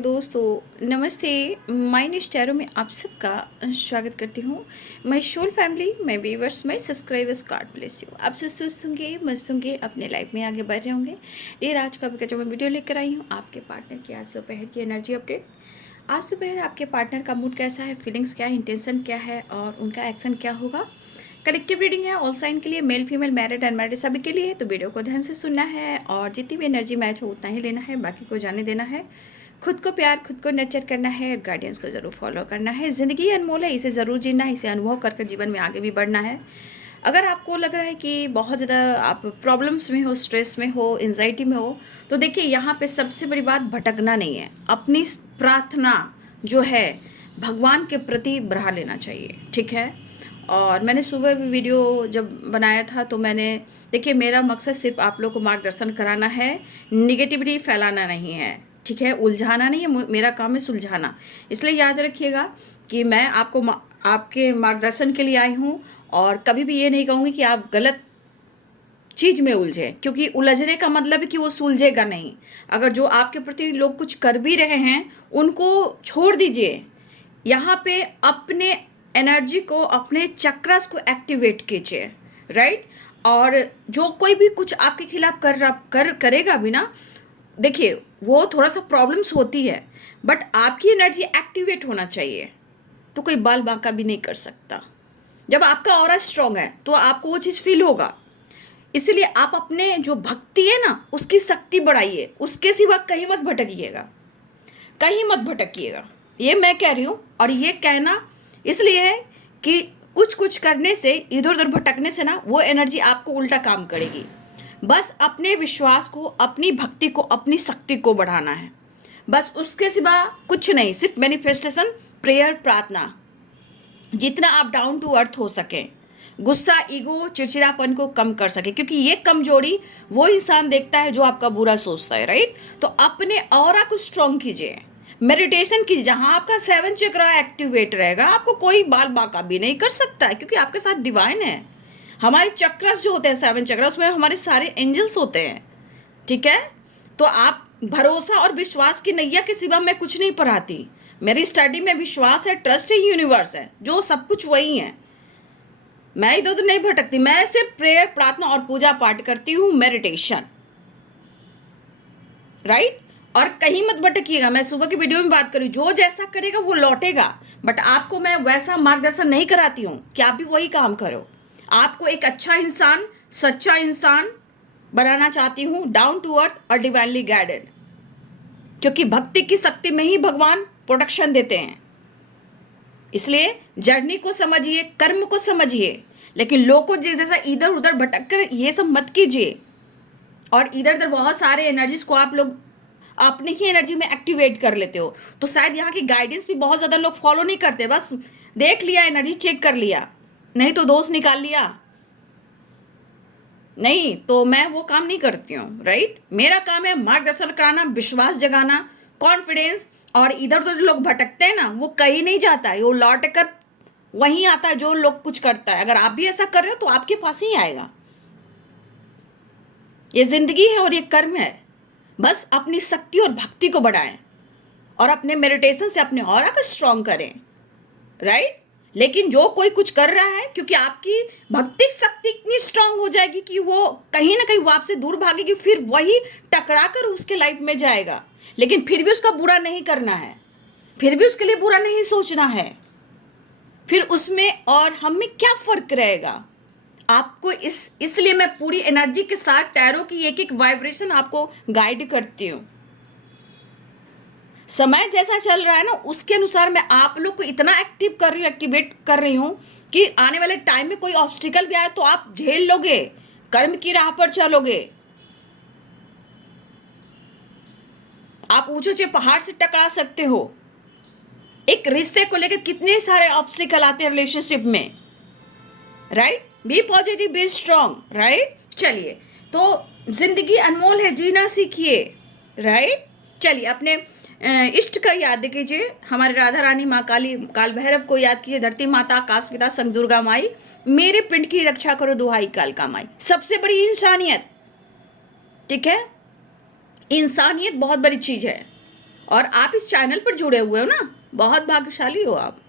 Hello दोस्तों, नमस्ते। माइनिश tarot में आप सबका स्वागत करती हूँ। मैं शोल फैमिली, मैं व्यूअर्स, मैं सब्सक्राइबर्स, गॉड ब्लेस यू। आप सब स्वस्थ होंगे, मस्त होंगे, अपने लाइफ में आगे बढ़ रहे होंगे। ये आज का जो मैं वीडियो लेकर आई हूँ आपके पार्टनर की आज दोपहर की एनर्जी अपडेट। आज दोपहर आपके पार्टनर का मूड कैसा है, फीलिंग्स क्या है, इंटेंशन क्या है और उनका एक्शन क्या होगा। कलेक्टिव रीडिंग है, ऑल साइन के लिए, मेल फीमेल, मैरिड अनमैरिड सभी के लिए है। तो वीडियो को ध्यान से सुनना है और जितनी भी एनर्जी मैच हो उतना ही लेना है, बाकी को जाने देना है। खुद को प्यार, खुद को नर्चर करना है, गाइडेंस को ज़रूर फॉलो करना है। ज़िंदगी अनमोल है, इसे ज़रूर जीना है, इसे अनुभव कर जीवन में आगे भी बढ़ना है। अगर आपको लग रहा है कि बहुत ज़्यादा आप प्रॉब्लम्स में हो, स्ट्रेस में हो, एंजाइटी में हो, तो देखिए यहाँ पे सबसे बड़ी बात भटकना नहीं है। अपनी प्रार्थना जो है भगवान के प्रति बढ़ा लेना चाहिए, ठीक है। और मैंने सुबह भी वीडियो जब बनाया था तो मैंने देखिए, मेरा मकसद सिर्फ आप लोग को मार्गदर्शन कराना है, निगेटिविटी फैलाना नहीं है, ठीक है। उलझाना नहीं है, मेरा काम है सुलझाना। इसलिए याद रखिएगा कि मैं आपके मार्गदर्शन के लिए आई हूँ और कभी भी ये नहीं कहूँगी कि आप गलत चीज़ में उलझे, क्योंकि उलझने का मतलब है कि वो सुलझेगा नहीं। अगर जो आपके प्रति लोग कुछ कर भी रहे हैं उनको छोड़ दीजिए। यहाँ पे अपने एनर्जी को, अपने चक्रस को एक्टिवेट कीजिए, राइट। और जो कोई भी कुछ आपके खिलाफ करेगा भी ना, देखिए वो थोड़ा सा प्रॉब्लम्स होती है, बट आपकी एनर्जी एक्टिवेट होना चाहिए, तो कोई बाल बांका भी नहीं कर सकता। जब आपका ऑरा स्ट्रांग है तो आपको वो चीज़ फील होगा। इसलिए आप अपने जो भक्ति है ना उसकी शक्ति बढ़ाइए, उसके सिवा कहीं मत भटकिएगा, कहीं मत भटकिएगा। ये मैं कह रही हूँ, और ये कहना इसलिए है कि कुछ कुछ करने से, इधर उधर भटकने से ना वो एनर्जी आपको उल्टा काम करेगी। बस अपने विश्वास को, अपनी भक्ति को, अपनी शक्ति को बढ़ाना है, बस उसके सिवा कुछ नहीं। सिर्फ मैनिफेस्टेशन, प्रेयर, प्रार्थना, जितना आप डाउन टू अर्थ हो सके, गुस्सा, ईगो, चिड़चिड़ापन को कम कर सके, क्योंकि ये कमजोरी वो इंसान देखता है जो आपका बुरा सोचता है, राइट। तो अपने ऑरा को स्ट्रॉन्ग कीजिए, मेडिटेशन कीजिए, जहां आपका 7 चक्रा एक्टिवेट रहेगा, आपको कोई बाल बाका भी नहीं कर सकता है, क्योंकि आपके साथ डिवाइन है। हमारे चक्रस जो होते हैं 7 चक्र, उसमें हमारे सारे एंजल्स होते हैं, ठीक है। तो आप भरोसा और विश्वास की नैया के सिवा मैं कुछ नहीं पढ़ाती। मेरी स्टडी में विश्वास है, ट्रस्ट है, यूनिवर्स है, जो सब कुछ वही है। मैं इधर उधर नहीं भटकती, मैं सिर्फ प्रेयर, प्रार्थना और पूजा पाठ करती हूँ, मेडिटेशन, राइट। और कहीं मत भटकिएगा। मैं सुबह की वीडियो में बात करी, जो जैसा करेगा वो लौटेगा, बट आपको मैं वैसा मार्गदर्शन नहीं कराती हूँ कि आप भी वही काम करो। आपको एक अच्छा इंसान, सच्चा इंसान बनाना चाहती हूँ, डाउन टू अर्थ और डिवाइनली गाइडेड, क्योंकि भक्ति की शक्ति में ही भगवान प्रोटेक्शन देते हैं। इसलिए जर्नी को समझिए, कर्म को समझिए, लेकिन लोगों जैसा इधर उधर भटक कर ये सब मत कीजिए। और इधर उधर बहुत सारे एनर्जीज को आप लोग अपनी ही एनर्जी में एक्टिवेट कर लेते हो, तो शायद यहाँ की गाइडेंस भी बहुत ज़्यादा लोग फॉलो नहीं करते, बस देख लिया, एनर्जी चेक कर लिया, नहीं तो दोष निकाल लिया। नहीं, तो मैं वो काम नहीं करती हूँ, राइट। मेरा काम है मार्गदर्शन कराना, विश्वास जगाना, कॉन्फिडेंस। और इधर उधर लोग भटकते हैं ना, वो कहीं नहीं जाता है, वो लौट कर वहीं आता है जो लोग कुछ करता है। अगर आप भी ऐसा कर रहे हो तो आपके पास ही आएगा। ये जिंदगी है और ये कर्म है। बस अपनी शक्ति और भक्ति को बढ़ाएं और अपने मेडिटेशन से अपने ऑरा को स्ट्रॉन्ग करें, राइट। लेकिन जो कोई कुछ कर रहा है, क्योंकि आपकी भक्ति शक्ति इतनी स्ट्रांग हो जाएगी कि वो कहीं ना कहीं वो आपसे दूर भागेगी, फिर वही टकरा कर उसके लाइफ में जाएगा। लेकिन फिर भी उसका बुरा नहीं करना है, फिर भी उसके लिए बुरा नहीं सोचना है। फिर उसमें और हम में क्या फर्क रहेगा आपको। इसलिए मैं पूरी एनर्जी के साथ टैरो की एक एक वाइब्रेशन आपको गाइड करती हूँ। समय जैसा चल रहा है ना, उसके अनुसार मैं आप लोग को इतना एक्टिव कर रही हूँ, एक्टिवेट कर रही हूँ कि आने वाले टाइम में कोई ऑब्स्टिकल भी आए तो आप झेल लोगे, कर्म की राह पर चलोगे। आप ऊंचे ऊंचे पहाड़ से टकरा सकते हो। एक रिश्ते को लेकर कितने सारे ऑब्स्टिकल आते हैं रिलेशनशिप में, right. Be positive, be strong, right. चलिए, तो जिंदगी अनमोल है, जीना सीखिए, राइट। चलिए, अपने इष्ट का याद कीजिए। हमारे राधा रानी, माँ काली, काल भैरव को याद कीजिए। धरती माता, आकाश पिता, संग दुर्गा माई, मेरे पिंड की रक्षा करो, दुहाई काल का माई। सबसे बड़ी इंसानियत, ठीक है। इंसानियत बहुत बड़ी चीज है और आप इस चैनल पर जुड़े हुए हो ना, बहुत भाग्यशाली हो आप।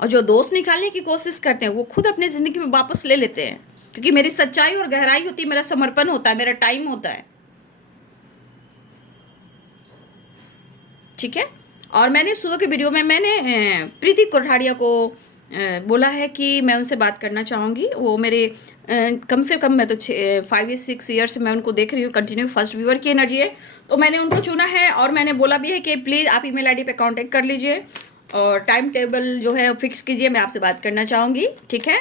और जो दोस्त निकालने की कोशिश करते हैं वो खुद अपनी ज़िंदगी में वापस ले लेते हैं, क्योंकि मेरी सच्चाई और गहराई होती है, मेरा समर्पण होता है, मेरा टाइम होता है। ठीक है। और मैंने सुबह के वीडियो में मैंने प्रीति कोठारिया को बोला है कि मैं उनसे बात करना चाहूँगी। वो मेरे कम से कम मैं तो 5 या 6 ईयर से मैं उनको देख रही हूँ, कंटिन्यू फर्स्ट व्यूअर की एनर्जी है। तो मैंने उनको चुना है और मैंने बोला भी है कि प्लीज़ आप ईमेल आईडी पे कांटेक्ट कर लीजिए और टाइम टेबल जो है फिक्स कीजिए, मैं आपसे बात करना चाहूँगी। ठीक है।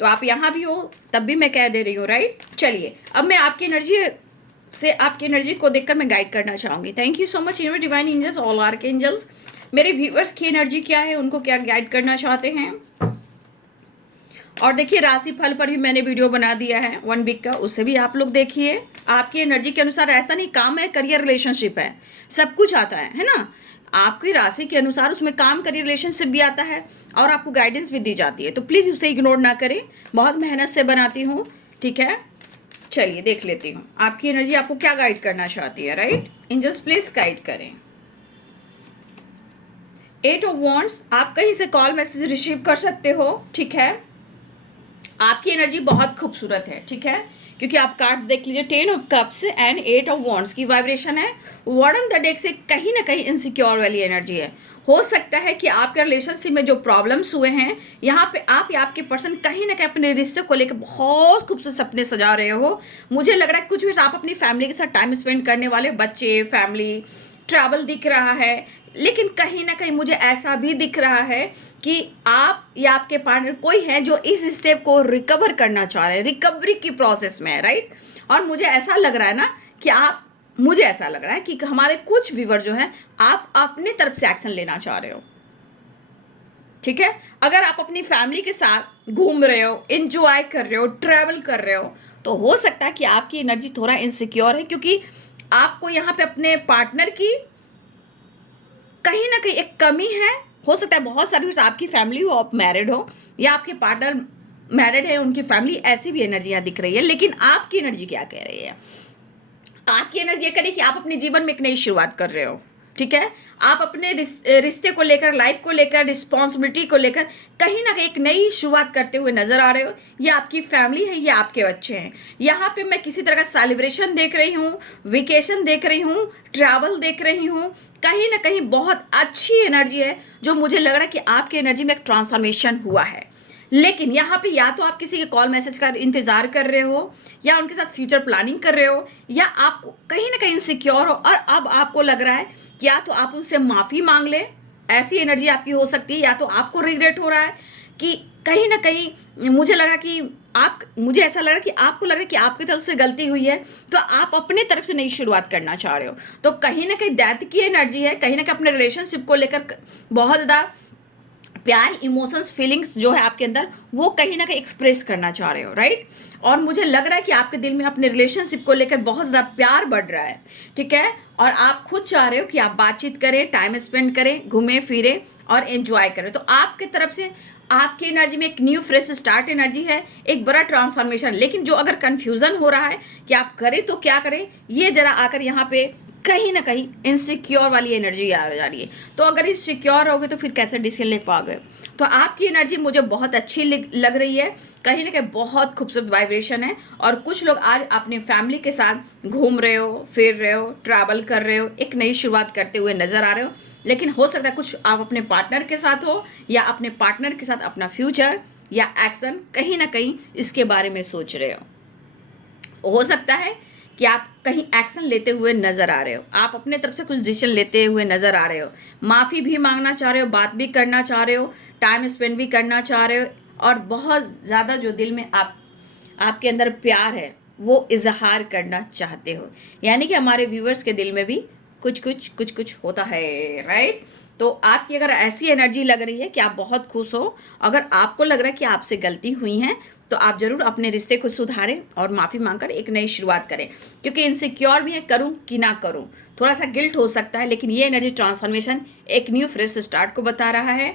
तो आप यहाँ भी हो तब भी मैं कह दे रही हूँ, राइट। चलिए अब मैं आपकी एनर्जी को देखकर मैं गाइड करना चाहूँगी। Thank you so much universe, divine angels, all archangels. मेरे व्यूअर्स की एनर्जी क्या है, उनको क्या गाइड करना चाहते हैं। और देखिए राशि फल पर भी मैंने वीडियो बना दिया है 1 वीक का, उससे भी आप लोग देखिए। आपकी एनर्जी के अनुसार, ऐसा नहीं काम है, करियर रिलेशनशिप है, सब कुछ आता है ना। आपकी राशि के अनुसार उसमें काम, करियर, रिलेशनशिप भी आता है और आपको गाइडेंस भी दी जाती है। तो प्लीज़ उसे इग्नोर ना करें, बहुत मेहनत से बनाती हूँ। ठीक है। चलिए देख लेती हूँ आपकी एनर्जी आपको क्या गाइड करना चाहती है, राइट। एंजल्स प्लीज गाइड करें। 8 ऑफ वॉन्ड्स, आप कहीं से कॉल मैसेज रिसीव कर सकते हो। ठीक है। आपकी एनर्जी बहुत खूबसूरत है। ठीक है, क्योंकि आप कार्ड्स देख लीजिए, 10 of cups and 8 of wands की वाइब्रेशन है। वर्डन द डेक से कहीं ना कहीं इनसिक्योर वाली एनर्जी है। हो सकता है कि आपके रिलेशनशिप में जो प्रॉब्लम्स हुए हैं, यहाँ पे आप या आपके पर्सन कहीं ना कहीं अपने रिश्ते को लेकर बहुत खूबसूरत सपने सजा रहे हो। मुझे लग रहा है कुछ भी आप अपनी फैमिली के साथ टाइम स्पेंड करने वाले, बच्चे, फैमिली, ट्रैवल दिख रहा है। लेकिन कहीं ना कहीं मुझे ऐसा भी दिख रहा है कि आप या आपके पार्टनर कोई है जो इस स्टेप को रिकवर करना चाह रहे हैं, रिकवरी की प्रोसेस में है, राइट। और मुझे ऐसा लग रहा है ना कि मुझे ऐसा लग रहा है कि हमारे कुछ व्यूअर जो हैं, आप अपने तरफ से एक्शन लेना चाह रहे हो। ठीक है। अगर आप अपनी फैमिली के साथ घूम रहे हो, एंजॉय कर रहे हो, ट्रैवल कर रहे हो, तो हो सकता है कि आपकी एनर्जी थोड़ा इनसिक्योर है, क्योंकि आपको यहाँ पे अपने पार्टनर की कहीं ना कहीं एक कमी है। हो सकता है बहुत सारी आपकी फैमिली हो, आप मैरिड हो या आपके पार्टनर मैरिड है, उनकी फैमिली, ऐसी भी एनर्जियाँ दिख रही है। लेकिन आपकी एनर्जी क्या कह रही है? आपकी एनर्जी ये कह रही है कि आप अपने जीवन में एक नई शुरुआत कर रहे हो। ठीक है। आप अपने रिश्ते को लेकर, लाइफ को लेकर, रिस्पॉन्सिबिलिटी को लेकर कहीं ना कहीं एक नई शुरुआत करते हुए नजर आ रहे हो। ये आपकी फैमिली है, ये आपके बच्चे हैं। यहाँ पे मैं किसी तरह का सेलिब्रेशन देख रही हूँ, वेकेशन देख रही हूँ, ट्रैवल देख रही हूँ। कहीं ना कहीं बहुत अच्छी एनर्जी है, जो मुझे लग रहा है कि आपकी एनर्जी में एक ट्रांसफॉर्मेशन हुआ है। लेकिन यहाँ पे या तो आप किसी के कॉल मैसेज का इंतजार कर रहे हो, या उनके साथ फ्यूचर प्लानिंग कर रहे हो, या आप कहीं ना कहीं इनसिक्योर हो और अब आपको लग रहा है कि या तो आप उनसे माफ़ी मांग ले, ऐसी एनर्जी आपकी हो सकती है। या तो आपको रिग्रेट हो रहा है कि कहीं ना कहीं मुझे लगा कि मुझे ऐसा लगा कि आपको लग रहा है कि आपकी तरफ से गलती हुई है, तो आप अपने तरफ से नई शुरुआत करना चाह रहे हो। तो कहीं ना कहीं डेथ की एनर्जी है, कहीं ना कहीं अपने रिलेशनशिप को लेकर बहुत ज़्यादा प्यार, इमोशंस, फीलिंग्स जो है आपके अंदर, वो कहीं ना कहीं एक्सप्रेस करना चाह रहे हो, राइट। और मुझे लग रहा है कि आपके दिल में अपने रिलेशनशिप को लेकर बहुत ज़्यादा प्यार बढ़ रहा है। ठीक है। और आप खुद चाह रहे हो कि आप बातचीत करें, टाइम स्पेंड करें, घूमें फिरें और एंजॉय करें। तो आपकी तरफ से आपकी एनर्जी में एक न्यू फ्रेश स्टार्ट एनर्जी है, एक बड़ा ट्रांसफॉर्मेशन। लेकिन जो अगर कन्फ्यूज़न हो रहा है कि आप करें तो क्या करें, ये जरा आकर यहाँ पे कहीं ना कहीं इनसिक्योर वाली एनर्जी आ जा रही है। तो अगर इनसिक्योर हो गए तो फिर कैसे डिसीजन ले पाओगे? तो आपकी एनर्जी मुझे बहुत अच्छी लग रही है, कहीं ना कहीं बहुत खूबसूरत वाइब्रेशन है। और कुछ लोग आज अपनी फैमिली के साथ घूम रहे हो, फिर रहे हो, ट्रैवल कर रहे हो, एक नई शुरुआत करते हुए नजर आ रहे हो। लेकिन हो सकता है कुछ आप अपने पार्टनर के साथ हो, या अपने पार्टनर के साथ अपना फ्यूचर या एक्शन कहीं ना कहीं इसके बारे में सोच रहे हो सकता है कि आप कहीं एक्शन लेते हुए नज़र आ रहे हो, आप अपने तरफ से कुछ डिसीजन लेते हुए नज़र आ रहे हो, माफ़ी भी मांगना चाह रहे हो, बात भी करना चाह रहे हो, टाइम स्पेंड भी करना चाह रहे हो, और बहुत ज़्यादा जो दिल में आपके अंदर प्यार है वो इजहार करना चाहते हो। यानी कि हमारे व्यूवर्स के दिल में भी कुछ कुछ होता है, राइट। तो आपकी अगर ऐसी एनर्जी लग रही है कि आप बहुत खुश हो, अगर आपको लग रहा है कि आपसे गलती हुई है, तो आप ज़रूर अपने रिश्ते को सुधारें और माफ़ी मांगकर एक नई शुरुआत करें। क्योंकि इनसिक्योर भी है, करूं कि ना करूं, थोड़ा सा गिल्ट हो सकता है, लेकिन ये एनर्जी ट्रांसफॉर्मेशन एक न्यू फ्रेश स्टार्ट को बता रहा है।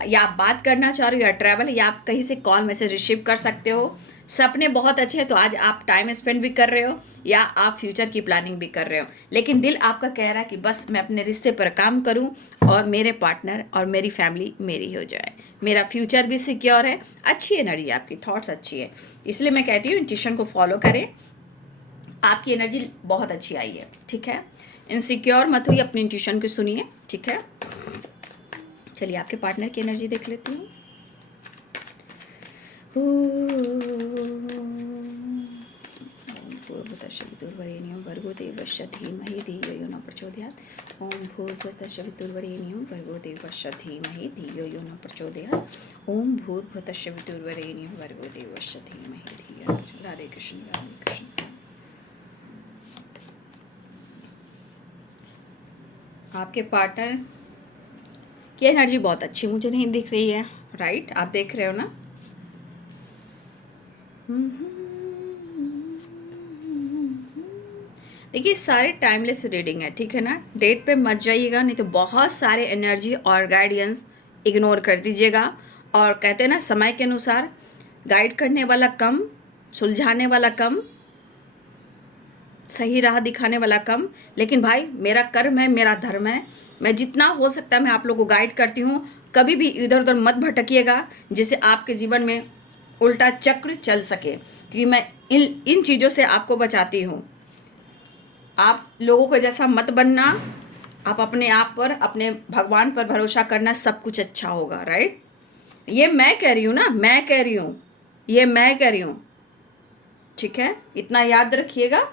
या आप बात करना चाह रहे हो, या ट्रैवल, या आप कहीं से कॉल मैसेज रिसीव कर सकते हो। सपने बहुत अच्छे हैं, तो आज आप टाइम स्पेंड भी कर रहे हो या आप फ्यूचर की प्लानिंग भी कर रहे हो, लेकिन दिल आपका कह रहा है कि बस मैं अपने रिश्ते पर काम करूं और मेरे पार्टनर और मेरी फैमिली मेरी हो जाए, मेरा फ्यूचर भी सिक्योर है। अच्छी एनर्जी, आपकी थॉट्स अच्छी है, इसलिए मैं कहती हूँ इंट्यूशन को फॉलो करें, आपकी एनर्जी बहुत अच्छी आई है। ठीक है, इनसिक्योर मत हुई, अपनी इंट्यूशन को सुनिए। ठीक है, चलिए आपके पार्टनर की एनर्जी देख लेती हूँ। भूर्भुवस्सवितुर्वरेण्यं भर्गो देवस्य धीमहि धियो यो न प्रचोदयात्। ओम भूर्भुवस्सवितुर्वरेण्यं भर्गो देवस्य धीमहि धियो यो न प्रचोदयात्। ओम भूर्भुवस्सवितुर्वरेण्यं भर्गो देवस्य धीमहि धियो न प्रचोदयात्। राधे कृष्ण, राधे कृष्ण। आपके पार्टनर की एनर्जी बहुत अच्छी मुझे नहीं दिख रही है, राइट? आप देख रहे हो ना? देखिए सारे टाइमलेस रीडिंग है, ठीक है ना? डेट पे मत जाइएगा, नहीं तो बहुत सारे एनर्जी और गाइडेंस इग्नोर कर दीजिएगा। और कहते हैं ना, समय के अनुसार गाइड करने वाला कम, सुलझाने वाला कम, सही राह दिखाने वाला कम। लेकिन भाई मेरा कर्म है, मेरा धर्म है, मैं जितना हो सकता है मैं आप लोगों को गाइड करती हूँ। कभी भी इधर उधर मत भटकिएगा, जिससे आपके जीवन में उल्टा चक्र चल सके, क्योंकि मैं इन चीज़ों से आपको बचाती हूँ। आप लोगों को जैसा मत बनना, आप अपने आप पर, अपने भगवान पर भरोसा करना, सब कुछ अच्छा होगा, राइट? ये मैं कह रही हूँ ना, मैं कह रही हूँ, ये मैं कह रही हूँ। ठीक है, इतना याद रखिएगा।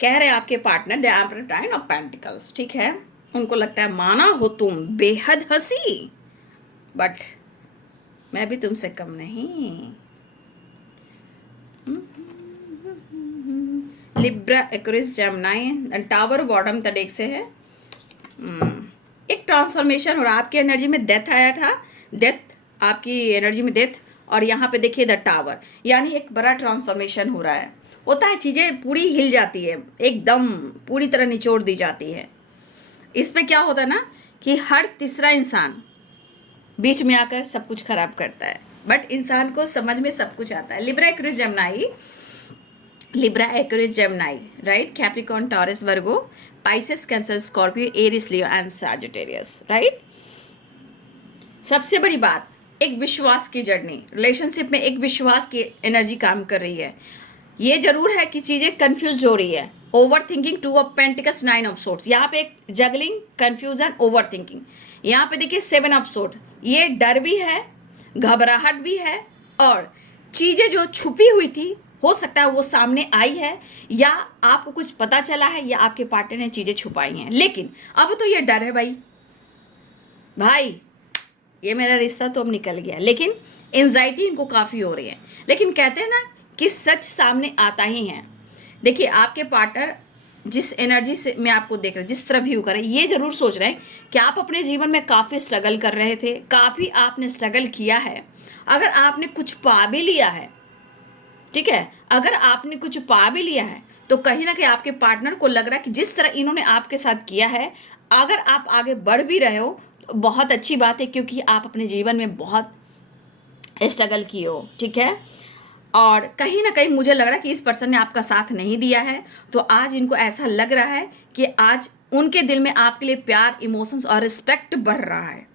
कह रहे आपके partner the emperor nine of pentacles, ठीक है? उनको लगता है माना हो तुम बेहद हंसी, बट मैं भी तुमसे कम नहीं। Libra, Aquarius, Gemini, tower bottom तडेक से है। एक ट्रांसफॉर्मेशन हो रहा है आपकी एनर्जी में। डेथ आया था, डेथ आपकी एनर्जी में, डेथ। और यहाँ पे देखिए द टावर, यानी एक बड़ा ट्रांसफॉर्मेशन हो रहा है। होता है, चीज़ें पूरी हिल जाती है, एकदम पूरी तरह निचोड़ दी जाती है। इस पे क्या होता है ना कि हर तीसरा इंसान बीच में आकर सब कुछ खराब करता है, बट इंसान को समझ में सब कुछ आता है। Libra, Aquarius, Gemini, Libra, Aquarius, Gemini, right? Capricorn, Taurus, Virgo, Pisces, Cancer, Scorpio, Aries, Leo and Sagittarius, right? सबसे बड़ी बात, एक विश्वास की जर्नी, रिलेशनशिप में एक विश्वास की एनर्जी काम कर रही है। ये जरूर है कि चीज़ें कंफ्यूज हो रही है। Over thinking, two of pentacles, nine of sorts, यहाँ पे एक जगलिंग, कंफ्यूजन, ओवर थिंकिंग। यहाँ पे देखिए सेवन ऑफ सोर्ट, ये डर भी है, घबराहट भी है, और चीज़ें जो छुपी हुई थी हो सकता है वो सामने आई है, या आपको कुछ पता चला है, या आपके पार्टनर ने चीज़ें छुपाई हैं। लेकिन अब तो ये डर है भाई ये मेरा रिश्ता तो अब निकल गया, लेकिन एंजाइटी इनको काफ़ी हो रही है। लेकिन कहते हैं ना कि सच सामने आता ही है। देखिए आपके पार्टनर जिस एनर्जी से मैं आपको देख रहा हूँ, जिस तरह व्यू कर रहे हैं, ये जरूर सोच रहे हैं कि आप अपने जीवन में काफ़ी स्ट्रगल कर रहे थे, काफ़ी आपने स्ट्रगल किया है। अगर आपने कुछ पा भी लिया है, ठीक है, अगर आपने कुछ पा भी लिया है, तो कहीं ना कहीं आपके पार्टनर को लग रहा है कि जिस तरह इन्होंने आपके साथ किया है, अगर आप आगे बढ़ भी रहे हो तो बहुत अच्छी बात है, क्योंकि आप अपने जीवन में बहुत स्ट्रगल किए हो, ठीक है। और कहीं ना कहीं मुझे लग रहा है कि इस पर्सन ने आपका साथ नहीं दिया है, तो आज इनको ऐसा लग रहा है कि आज उनके दिल में आपके लिए प्यार, इमोशंस और रिस्पेक्ट बढ़ रहा है।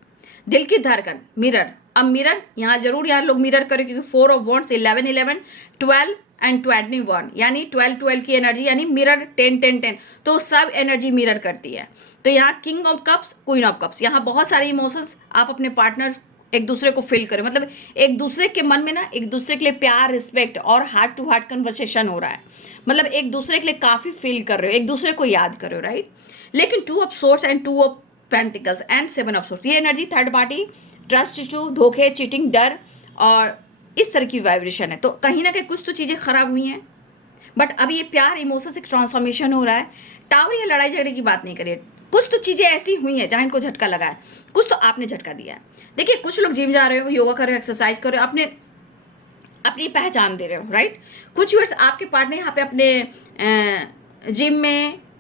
दिल की धड़कन, मिरर, अब मिरर यहाँ जरूर यहाँ लोग मिरर करें, क्योंकि 4 ऑफ वॉन्ड्स, 11 11, 12 एंड 21, यानी 12 12 की एनर्जी, यानी मिरर 10 10 10, तो सब एनर्जी मिरर करती है। तो यहाँ king of cups, queen of cups, यहाँ बहुत सारे इमोशंस आप अपने पार्टनर एक दूसरे को फील करें, मतलब एक दूसरे के मन में ना एक दूसरे के लिए प्यार, रिस्पेक्ट और हार्ट टू हार्ट कन्वर्सेशन हो रहा है, मतलब एक दूसरे के लिए काफ़ी फील कर रहे हो, एक दूसरे को याद कर रहे हो, राइट। लेकिन 2 of swords and 2 of pentacles and 7 of swords, ये energy third party, trust issue, धोखे, चीटिंग, डर और इस तरह की वाइब्रेशन है। तो कहीं ना कहीं कुछ तो चीज़ें खराब हुई हैं, बट अब ये प्यार, इमोशन से ट्रांसफॉर्मेशन हो रहा है। टावर या लड़ाई झगड़े की बात नहीं करिए, कुछ तो चीज़ें ऐसी हुई हैं जहाँ इनको झटका लगा है, कुछ तो आपने झटका दिया है। देखिए, कुछ लोग जिम जा रहे हो, योगा कर रहे हो, एक्सरसाइज कर रहे हो, अपने अपनी पहचान दे रहे हो, राइट। कुछ व्यूअर्स आपके पार्टनर यहाँ पे अपने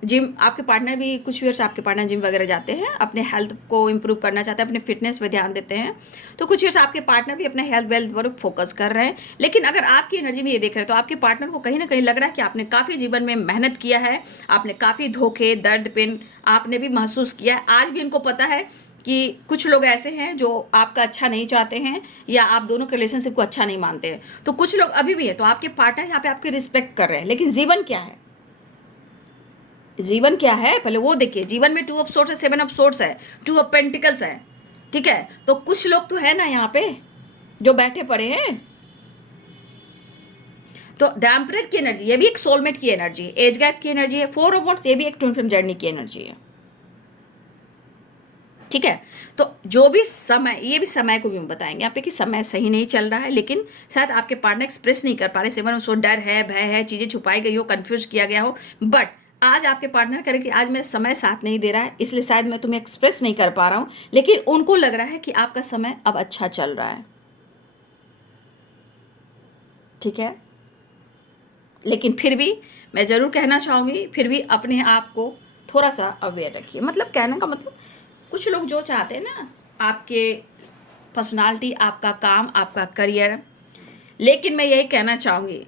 जिम आपके पार्टनर भी, कुछ व्यूअर्स आपके पार्टनर जिम वगैरह जाते हैं, अपने हेल्थ को इम्प्रूव करना चाहते हैं, अपने फिटनेस पे ध्यान देते हैं। तो कुछ व्यूअर्स आपके पार्टनर भी अपने हेल्थ वेल्थ पर फोकस कर रहे हैं। लेकिन अगर आपकी एनर्जी में ये देख रहे हैं तो आपके पार्टनर को कहीं ना कहीं लग रहा है कि आपने काफ़ी जीवन में मेहनत किया है, आपने काफ़ी धोखे, दर्द, पेन आपने भी महसूस किया है। आज भी इनको पता है कि कुछ लोग ऐसे हैं जो आपका अच्छा नहीं चाहते हैं या आप दोनों के रिलेशनशिप को अच्छा नहीं मानते हैं। तो कुछ लोग अभी भी है, तो आपके पार्टनर यहाँ पे आपकी रिस्पेक्ट कर रहे हैं। लेकिन जीवन क्या है, जीवन क्या है पहले वो देखिए। जीवन में 2 ऑफ सोर्स है, 7 ऑफ सोर्स है, 2 ऑफ पेंटिकल्स है, ठीक है। तो कुछ लोग तो है ना यहाँ पे जो बैठे पड़े हैं। तो द एम्परर की एनर्जी, ये भी एक सोलमेट की एनर्जी है, एज गैप की एनर्जी है। 4 ऑफ वॉन्ड्स, ये भी एक ट्विन फ्लेम जर्नी की एनर्जी है, ठीक है। तो जो भी समय, ये भी समय को भी हम बताएंगे यहाँ पे कि समय सही नहीं चल रहा है, लेकिन शायद आपके पार्टनर एक्सप्रेस नहीं कर पा रहे। 7 सो डर है, भय है, चीज़ें छुपाई गई हो, कंफ्यूज किया गया हो। बट आज आपके पार्टनर करें कि आज मेरा समय साथ नहीं दे रहा है, इसलिए शायद मैं तुम्हें एक्सप्रेस नहीं कर पा रहा हूँ। लेकिन उनको लग रहा है कि आपका समय अब अच्छा चल रहा है, ठीक है। लेकिन फिर भी मैं ज़रूर कहना चाहूँगी, फिर भी अपने आप को थोड़ा सा अवेयर रखिए। मतलब कहने का मतलब, कुछ लोग जो चाहते हैं ना आपके पर्सनालिटी, आपका काम, आपका करियर। लेकिन मैं यही कहना चाहूँगी,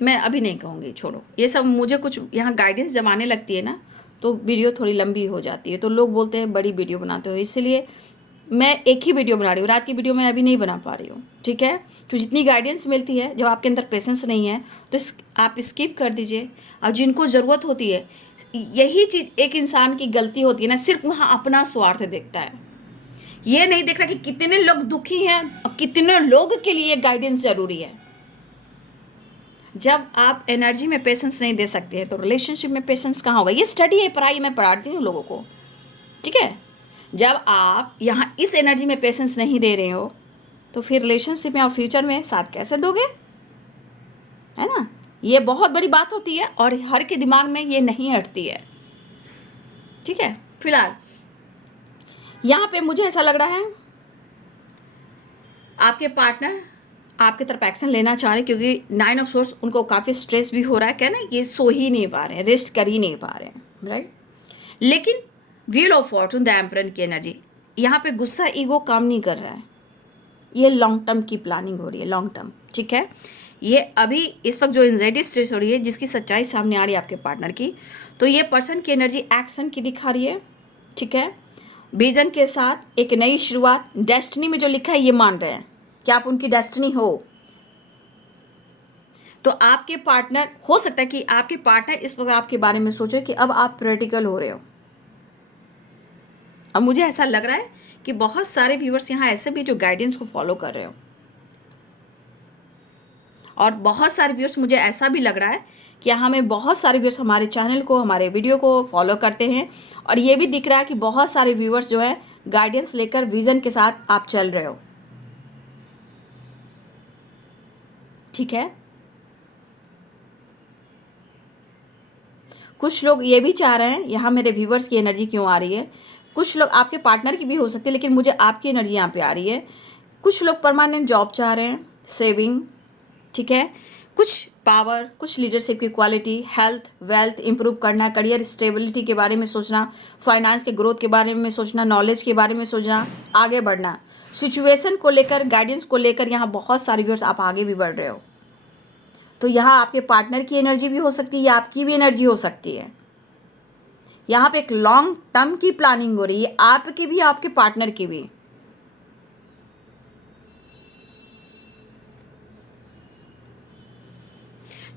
मैं अभी नहीं कहूँगी, छोड़ो ये सब। मुझे कुछ यहाँ गाइडेंस जब आने लगती है ना तो वीडियो थोड़ी लंबी हो जाती है, तो लोग बोलते हैं बड़ी वीडियो बनाते हो, इसलिए मैं एक ही वीडियो बना रही हूँ। रात की वीडियो मैं अभी नहीं बना पा रही हूँ, ठीक है। तो जितनी गाइडेंस मिलती है, जब आपके अंदर पेशेंस नहीं है तो आप स्किप कर दीजिए। और जिनको ज़रूरत होती है, यही चीज़ एक इंसान की गलती होती है ना, सिर्फ वहाँ अपना स्वार्थ देखता है, ये नहीं देख रहा कि कितने लोग दुखी हैं और कितने लोग के लिए गाइडेंस ज़रूरी है। जब आप एनर्जी में पेशेंस नहीं दे सकते हैं तो रिलेशनशिप में पेशेंस कहाँ होगा। ये स्टडी है, पढ़ाई मैं पढ़ाती हूँ लोगों को, ठीक है। जब आप यहाँ इस एनर्जी में पेशेंस नहीं दे रहे हो तो फिर रिलेशनशिप में और फ्यूचर में साथ कैसे दोगे, है ना। ये बहुत बड़ी बात होती है और हर के दिमाग में ये नहीं हटती है, ठीक है। फिलहाल यहाँ पे मुझे ऐसा लग रहा है आपके पार्टनर आपकी तरफ एक्शन लेना चाह रहे हैं, क्योंकि 9 ऑफ सोर्स उनको काफ़ी स्ट्रेस भी हो रहा है, क्या ना, ये सो ही नहीं पा रहे हैं, रेस्ट कर ही नहीं पा रहे हैं, राइट। लेकिन wheel of Fortune, the emperor की एनर्जी, यहाँ पे गुस्सा, ईगो काम नहीं कर रहा है। ये लॉन्ग टर्म की प्लानिंग हो रही है, लॉन्ग टर्म, ठीक है। ये अभी इस वक्त जो एंजाइटी स्ट्रेस हो रही है, जिसकी सच्चाई सामने आ रही है आपके पार्टनर की, तो ये पर्सन की एनर्जी एक्शन की दिखा रही है, ठीक है। विजन के साथ एक नई शुरुआत, डेस्टिनी में जो लिखा है ये मान रहे हैं कि आप उनकी डेस्टिनी हो। तो आपके पार्टनर, हो सकता है कि आपके पार्टनर इस वक्त आपके बारे में सोचे कि अब आप प्रैक्टिकल हो रहे हो। अब मुझे ऐसा लग रहा है कि बहुत सारे व्यूअर्स यहाँ ऐसे भी जो गाइडेंस को फॉलो कर रहे हो, और बहुत सारे व्यूअर्स, मुझे ऐसा भी लग रहा है कि यहाँ में बहुत सारे व्यूअर्स हमारे चैनल को, हमारे वीडियो को फॉलो करते हैं। और ये भी दिख रहा है कि बहुत सारे व्यूअर्स जो है गाइडेंस लेकर, विजन के साथ आप चल रहे हो, ठीक है। कुछ लोग ये भी चाह रहे हैं, यहाँ मेरे व्यूअर्स की एनर्जी क्यों आ रही है, कुछ लोग आपके पार्टनर की भी हो सकती है, लेकिन मुझे आपकी एनर्जी यहाँ पे आ रही है। कुछ लोग परमानेंट जॉब चाह रहे हैं, सेविंग, ठीक है। कुछ पावर, कुछ लीडरशिप की क्वालिटी, हेल्थ वेल्थ इंप्रूव करना, करियर स्टेबिलिटी के बारे में सोचना, फाइनेंस के ग्रोथ के बारे में सोचना, नॉलेज के बारे में सोचना, आगे बढ़ना, सिचुएशन को लेकर, गाइडेंस को लेकर यहाँ बहुत सारे व्यूअर्स आप आगे भी बढ़ रहे हो। तो यहाँ आपके पार्टनर की एनर्जी भी हो सकती है या आपकी भी एनर्जी हो सकती है। यहाँ पे एक लॉन्ग टर्म की प्लानिंग हो रही है, आपकी भी आपके पार्टनर की भी।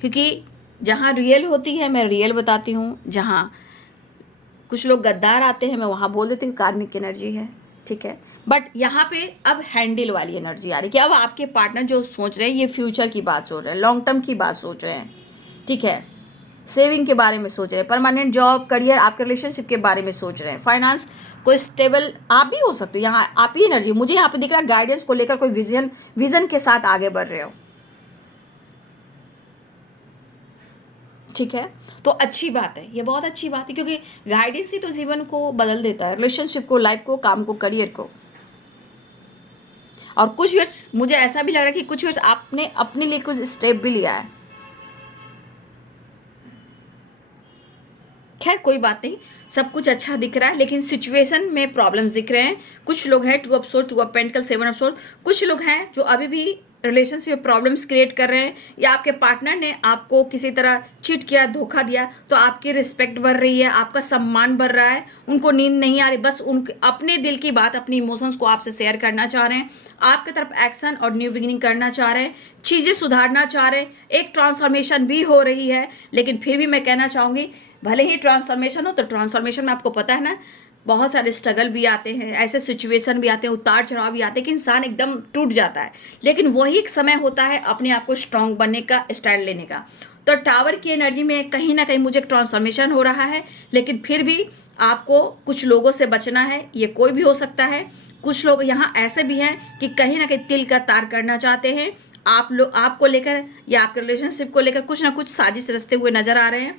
क्योंकि जहाँ रियल होती है मैं रियल बताती हूँ, जहाँ कुछ लोग गद्दार आते हैं मैं वहाँ बोल देती हूँ कार्मिक एनर्जी है, ठीक है। बट यहाँ पे अब हैंडल वाली एनर्जी आ रही है कि अब आपके पार्टनर जो सोच रहे हैं ये फ्यूचर की बात सोच रहे हैं, लॉन्ग टर्म की बात सोच रहे हैं, ठीक है। सेविंग के बारे में सोच रहे हैं, परमानेंट जॉब, करियर, आपके रिलेशनशिप के बारे में सोच रहे हैं, फाइनेंस कोई स्टेबल आप भी हो सकते हो। यहाँ आप ही एनर्जी मुझे यहाँ पे दिख रहा है, गाइडेंस को लेकर कोई विजन के साथ आगे बढ़ रहे हो, ठीक है, तो अच्छी बात है, ये बहुत अच्छी बात है, क्योंकि गाइडेंस ही तो जीवन को बदल देता है, रिलेशनशिप को, लाइफ को, काम को, करियर को। और कुछ ईयर्स मुझे ऐसा भी लग रहा है कि कुछ ईयर्स आपने अपने लिए कुछ स्टेप भी लिया है। खैर कोई बात नहीं, सब कुछ अच्छा दिख रहा है, लेकिन सिचुएशन में प्रॉब्लम्स दिख रहे हैं। कुछ लोग हैं 2 of sword, 2 of pentacle, 7 of sword. कुछ लोग हैं जो अभी भी रिलेशनशिप में प्रॉब्लम्स क्रिएट कर रहे हैं, या आपके पार्टनर ने आपको किसी तरह चीट किया, धोखा दिया, तो आपकी रिस्पेक्ट बढ़ रही है, आपका सम्मान बढ़ रहा है, उनको नींद नहीं आ रही, बस उनके अपने दिल की बात, अपनी इमोशंस को आपसे शेयर करना चाह रहे हैं, आपकी तरफ एक्शन और न्यू बिगिनिंग करना चाह रहे हैं, चीज़ें सुधारना चाह रहे हैं, एक ट्रांसफॉर्मेशन भी हो रही है। लेकिन फिर भी मैं कहना चाहूँगी, भले ही ट्रांसफॉर्मेशन हो, तो ट्रांसफॉर्मेशन में आपको पता है ना, बहुत सारे स्ट्रगल भी आते हैं, ऐसे सिचुएशन भी आते हैं, उतार चढ़ाव भी आते हैं कि इंसान एकदम टूट जाता है। लेकिन वही एक समय होता है अपने आप को स्ट्रांग बनने का, स्टैंड लेने का। तो टावर की एनर्जी में कहीं ना कहीं मुझे ट्रांसफॉर्मेशन हो रहा है, लेकिन फिर भी आपको कुछ लोगों से बचना है। ये कोई भी हो सकता है। कुछ लोग यहाँ ऐसे भी हैं कि कहीं ना कहीं तिल का तार करना चाहते हैं, आप लोग आपको लेकर या आपके रिलेशनशिप को लेकर कुछ ना कुछ साजिश रचते हुए नजर आ रहे हैं।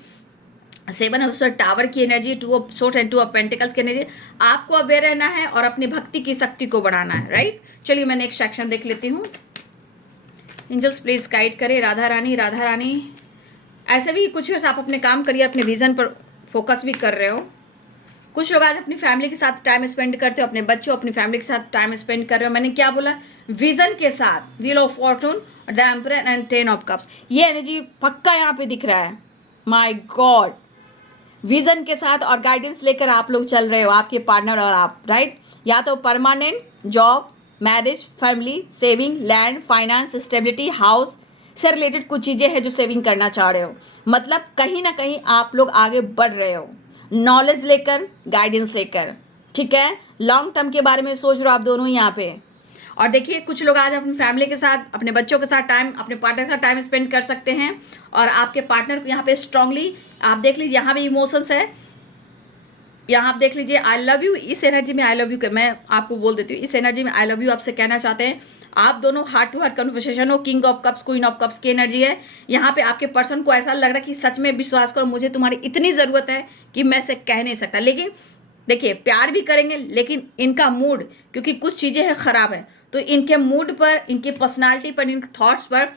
7 ऑफ सोर्ड टावर की energy, 2 of sword and 2 of pentacles की एनर्जी। आपको अवेयर रहना है और अपनी भक्ति की शक्ति को बढ़ाना है, राइट। चलिए मैं नेक्स्ट सेक्शन देख लेती हूँ। एंजल्स प्लीज गाइड करें, राधा रानी, राधा रानी। ऐसे भी कुछ वर्ष आप अपने काम करिए, अपने विजन पर फोकस भी कर रहे हो। कुछ लोग आज अपनी फैमिली के साथ टाइम स्पेंड करते हो, अपने बच्चों, अपनी फैमिली के साथ टाइम स्पेंड कर रहे हो। मैंने क्या बोला, विजन के साथ, wheel of Fortune, the emperor and 10 of cups. ये एनर्जी पक्का यहाँ पे दिख रहा है। माय गॉड, विजन के साथ और गाइडेंस लेकर आप लोग चल रहे हो, आपके पार्टनर और आप, राइट। या तो permanent job, marriage, family, saving, land, finance, stability, house से रिलेटेड कुछ चीज़ें हैं जो सेविंग करना चाह रहे हो। मतलब कहीं ना कहीं आप लोग आगे बढ़ रहे हो, नॉलेज लेकर, गाइडेंस लेकर, ठीक है। लॉन्ग टर्म के बारे में सोच रहे हो आप दोनों यहाँ पे। और देखिए, कुछ लोग आज अपनी फैमिली के साथ, अपने बच्चों के साथ टाइम, अपने पार्टनर के साथ टाइम स्पेंड कर सकते हैं। और आपके पार्टनर को यहाँ पे स्ट्रांगली आप देख लीजिए, यहाँ भी इमोशंस है। यहाँ आप देख लीजिए, आई लव यू। इस एनर्जी में आई लव यू मैं आपको बोल देती हूँ, इस एनर्जी में आई लव यू आपसे कहना चाहते हैं। आप दोनों हार्ट टू हार्ट कन्वर्सेशन हो। King of cups, queen of cups की एनर्जी है। यहाँ पे आपके पर्सन को ऐसा लग रहा है कि सच में विश्वास करो, मुझे तुम्हारी इतनी ज़रूरत है कि मैं इसे कह नहीं सकता। लेकिन देखिए, प्यार भी करेंगे, लेकिन इनका मूड, क्योंकि कुछ चीज़ें हैं ख़राब है, तो इनके मूड पर, इनकी पर्सनालिटी पर, इनके थॉट्स पर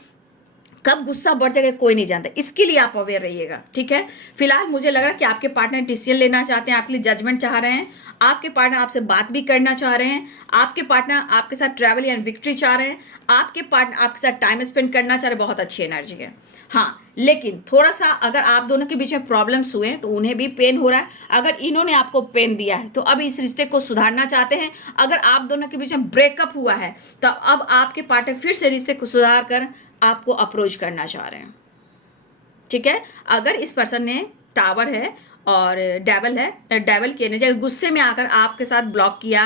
कब गुस्सा बढ़ जाएगा कोई नहीं जानता। इसके लिए आप अवेयर रहिएगा, ठीक है। फिलहाल मुझे लग रहा है कि आपके पार्टनर डिसीजन लेना चाहते हैं, आपके लिए जजमेंट चाह रहे हैं। आपके पार्टनर आपसे बात भी करना चाह रहे हैं। आपके पार्टनर आपके साथ ट्रैवल एंड विक्ट्री चाह रहे हैं। आपके पार्टनर आपके साथ टाइम स्पेंड करना चाह रहे हैं। बहुत अच्छी एनर्जी है, हाँ। लेकिन थोड़ा सा अगर आप दोनों के बीच में प्रॉब्लम्स हुए हैं तो उन्हें भी पेन हो रहा है। अगर इन्होंने आपको पेन दिया है तो अब इस रिश्ते को सुधारना चाहते हैं। अगर आप दोनों के बीच में ब्रेकअप हुआ है तो अब आपके पार्टनर फिर से रिश्ते को सुधार कर आपको अप्रोच करना चाह रहे हैं, ठीक है। अगर इस पर्सन ने टावर है और डेवल है, डेवल की एनर्जी, गुस्से में आकर आपके साथ ब्लॉक किया,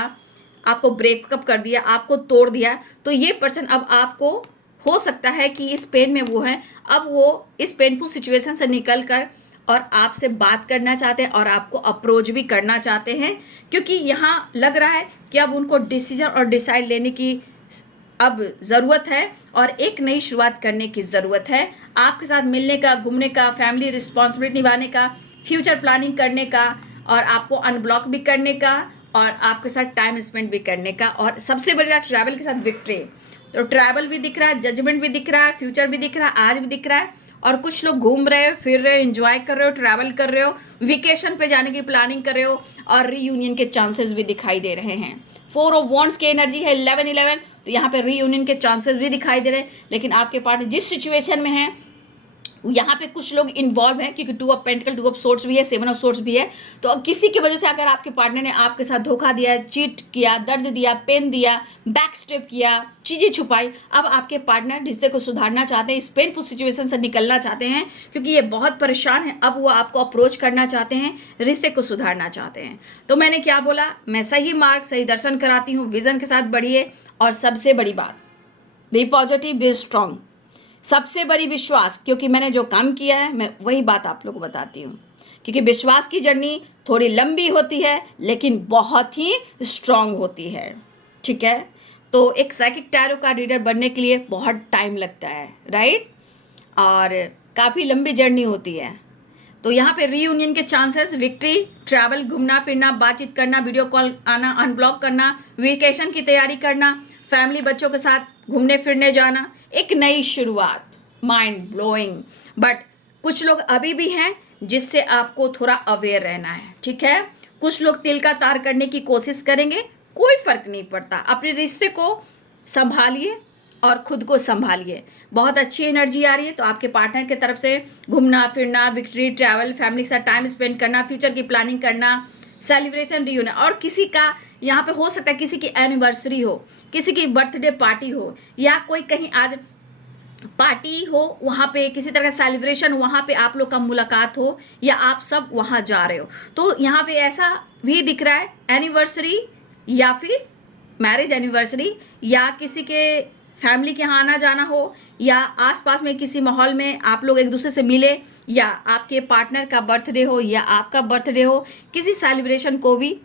आपको ब्रेकअप कर दिया, आपको तोड़ दिया, तो ये पर्सन अब आपको हो सकता है कि इस पेन में वो है, अब वो इस पेनफुल सिचुएशन से निकल कर और आपसे बात करना चाहते हैं और आपको अप्रोच भी करना चाहते हैं, क्योंकि यहाँ लग रहा है कि अब उनको डिसीजन और डिसाइड लेने की अब ज़रूरत है और एक नई शुरुआत करने की ज़रूरत है। आपके साथ मिलने का, घूमने का, फैमिली रिस्पॉन्सिबिलिटी निभाने का, फ्यूचर प्लानिंग करने का, और आपको अनब्लॉक भी करने का, और आपके साथ टाइम स्पेंड भी करने का, और सबसे बड़ी बात ट्रैवल के साथ विक्ट्री। तो ट्रैवल भी दिख रहा है, जजमेंट भी दिख रहा है, फ्यूचर भी दिख रहा है, आज भी दिख रहा है। और कुछ लोग घूम रहे हो, फिर रहे हो, एंजॉय कर रहे हो, ट्रैवल कर रहे हो, वेकेशन पे जाने की प्लानिंग कर रहे हो, और रीयूनियन के चांसेस भी दिखाई दे रहे हैं। 4 ऑफ वॉन्ड्स की एनर्जी है, 11-11, तो यहाँ पे रीयूनियन के चांसेस भी दिखाई दे रहे हैं। लेकिन आपके पार्टनर जिस सिचुएशन में है यहाँ पे कुछ लोग इन्वॉल्व हैं, क्योंकि 2 ऑफ पेंटिकल, 2 ऑफ सोर्ड्स भी है, 7 ऑफ सोर्ड्स भी है। तो किसी की वजह से अगर आपके पार्टनर ने आपके साथ धोखा दिया, चीट किया, दर्द दिया, पेन दिया, बैक स्टेप किया, चीज़ें छुपाई, अब आपके पार्टनर रिश्ते को सुधारना चाहते हैं, इस पेनफुल सिचुएशन से निकलना चाहते हैं, क्योंकि ये बहुत परेशान है। अब वो आपको अप्रोच करना चाहते हैं, रिश्ते को सुधारना चाहते हैं। तो मैंने क्या बोला, मैं सही मार्ग, सही दर्शन कराती हूँ। विजन के साथ बढ़िए, और सबसे बड़ी बात, बी पॉजिटिव, बी स्ट्रांग। सबसे बड़ी विश्वास, क्योंकि मैंने जो काम किया है मैं वही बात आप लोगों को बताती हूँ, क्योंकि विश्वास की जर्नी थोड़ी लंबी होती है लेकिन बहुत ही स्ट्रांग होती है, ठीक है। तो एक साइकिक टैरो का रीडर बनने के लिए बहुत टाइम लगता है, राइट। और काफ़ी लंबी जर्नी होती है। तो यहाँ पे रीयूनियन के चांसेस, विक्ट्री, ट्रैवल, घूमना फिरना, बातचीत करना, वीडियो कॉल आना, अनब्लॉक करना, वेकेशन की तैयारी करना, फैमिली बच्चों के साथ घूमने फिरने जाना, एक नई शुरुआत, माइंड ब्लोइंग। बट कुछ लोग अभी भी हैं जिससे आपको थोड़ा अवेयर रहना है, ठीक है। कुछ लोग तिल का तार करने की कोशिश करेंगे, कोई फर्क नहीं पड़ता। अपने रिश्ते को संभालिए और खुद को संभालिए। बहुत अच्छी एनर्जी आ रही है, तो आपके पार्टनर की तरफ से घूमना फिरना, विक्ट्री, ट्रैवल, फैमिली के साथ टाइम स्पेंड करना, फ्यूचर की प्लानिंग करना, सेलिब्रेशन, रियूनियन। और किसी का यहाँ पे हो सकता है किसी की एनिवर्सरी हो, किसी की बर्थडे पार्टी हो, या कोई कहीं आज पार्टी हो, वहाँ पे किसी तरह का सेलिब्रेशन, वहाँ पे आप लोग का मुलाकात हो, या आप सब वहाँ जा रहे हो। तो यहाँ पे ऐसा भी दिख रहा है, एनिवर्सरी या फिर मैरिज एनिवर्सरी, या किसी के फैमिली के यहाँ आना जाना हो, या आसपास में किसी माहौल में आप लोग एक दूसरे से मिले, या आपके पार्टनर का बर्थडे हो या आपका बर्थडे हो, किसी सेलिब्रेशन को भी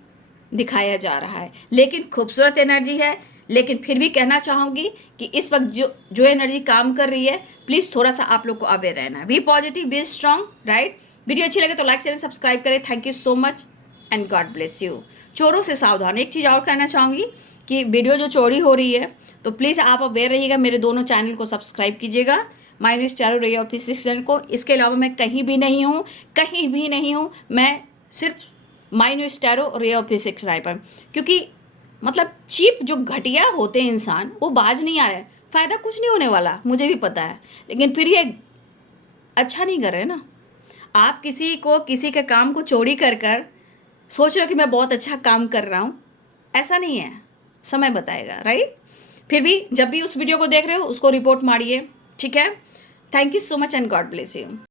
दिखाया जा रहा है। लेकिन खूबसूरत एनर्जी है। लेकिन फिर भी कहना चाहूँगी कि इस वक्त जो एनर्जी काम कर रही है, प्लीज़ थोड़ा सा आप लोग को अवेयर रहना है। Be positive, be strong, right. Video अच्छी लगे तो लाइक शेयर सब्सक्राइब करें। Thank you so much and God bless you. चोरों से सावधान। एक चीज़ और कहना चाहूँगी कि वीडियो जो चोरी हो रही है, तो प्लीज़ आप अवेयर रहिएगा। मेरे दोनों चैनल को सब्सक्राइब कीजिएगा, माय नेम इज टैरो रे ऑफिस चैनल को। इसके अलावा मैं कहीं भी नहीं हूँ, कहीं भी नहीं हूँ। मैं सिर्फ माय नेम इज टैरो रे ऑफिस स्नाइपर। क्योंकि मतलब चीप जो घटिया होते हैं इंसान, वो बाज नहीं आ रहे हैं। फ़ायदा कुछ नहीं होने वाला, मुझे भी पता है, लेकिन फिर ये अच्छा नहीं कर रहे ना। आप किसी के काम को चोरी कर कर सोच रहे हो कि मैं बहुत अच्छा काम कर रहा हूँ, ऐसा नहीं है। समय बताएगा, राइट। फिर भी जब भी उस वीडियो को देख रहे हो, उसको रिपोर्ट मारिए, ठीक है। Thank you so much and God bless you.